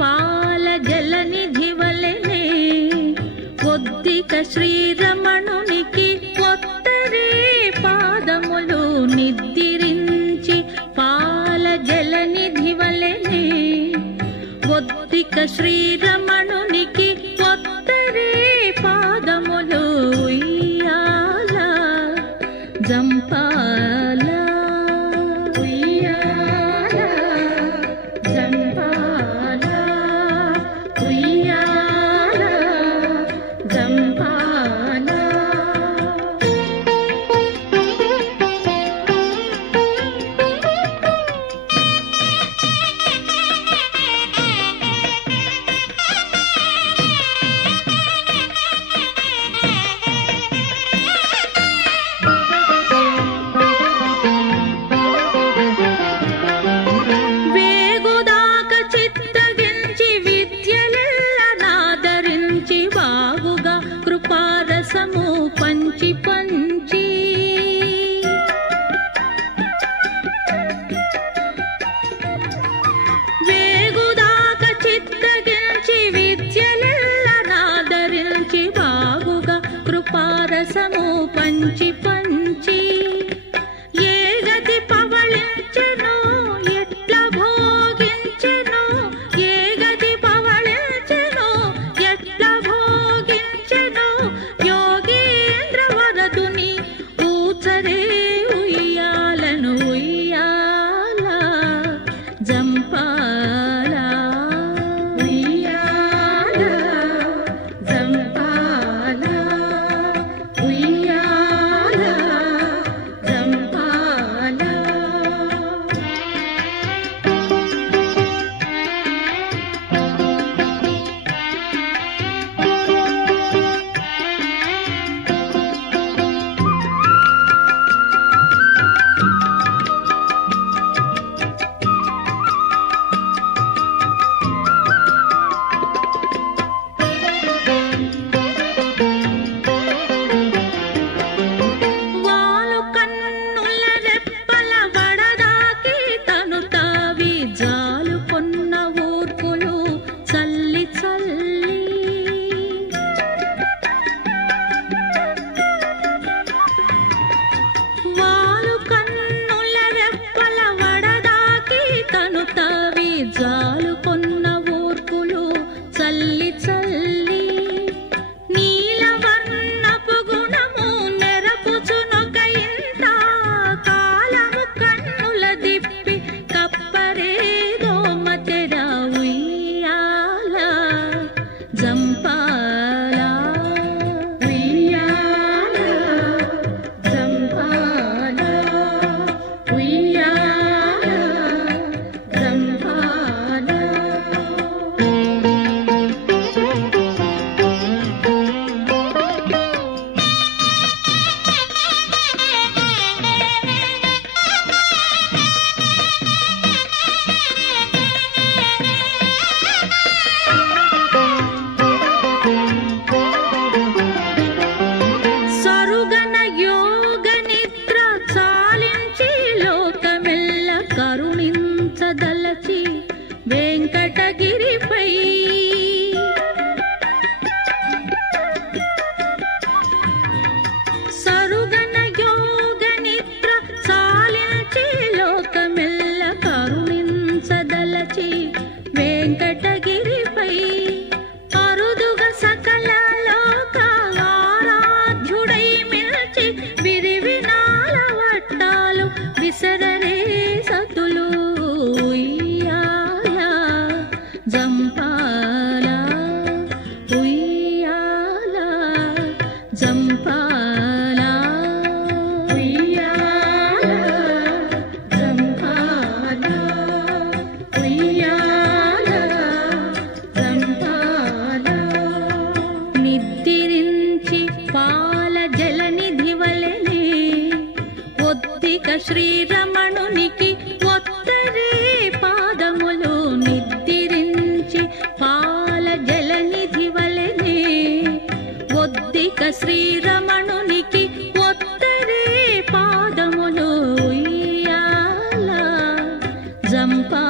పాల జలనిధి వలెనే ఒద్దిక శ్రీరమణునికి ఒత్తరే పాదములు నిద్రించి పాల జలనిధి వలెనే ఒద్దిక శ్రీరమణునికి ఒత్తరే పాదములు ఉయ్యాల జంపాల ఉయ్యాల జంపాల ఉయ్యాల జంపాల పంచి పంచి వేగుదాక చిత్తగించి విద్యలెల్ల నాదరించి బాగుగా కృపారసము పంచి పంచి ఏ గతి పవళించెను ఎట్ల భోగించెను ఏ గతి పవళించెను ఎట్ల భోగించెను ఉయ్యాలను ఉయ్యాల జంపాల ఉయ్యాల జంపాల ఉయ్యాల జంపాల జాలుకొన్న ఊర్పులు చల్లి చల్లి నీలవర్ణపు గుణము నెరపుచునొక ఇంత కాలము కన్నుల దిప్పి కప్పరేదో మతెర ఉయ్యాల జంపాల ఉయ్యాల జంపాల ఉయ్యాల సరుగన యోగ నిద్ర చాలించి లోకమెల్ల కరుణించదలచి వెంకటగిరిపై సరుగన యోగ నిద్ర చాలించి లోకమెల్ల కరుణించదలచి వెంకటగిరిపై అరుదుగా సకల లోక ఆరాధ్యుడై మిల్చి విరివినాల వట్టాలు విసరరే సతులు ఉయ్యాల జంపాల ఉయ్యాల జంపాల ఉయ్యాల జంపాల ఉయ్యాల జంపాల నిద్రించి పాల జలనిధి వలెనే ఒద్దిక శ్రీరమణునికి ఒత్తరే పాదములు నిద్రించి పాల జలనిధి వలెనే ఒద్దిక శ్రీరమణునికి ఒత్తరే పాదములు ఉయ్యాల జంపా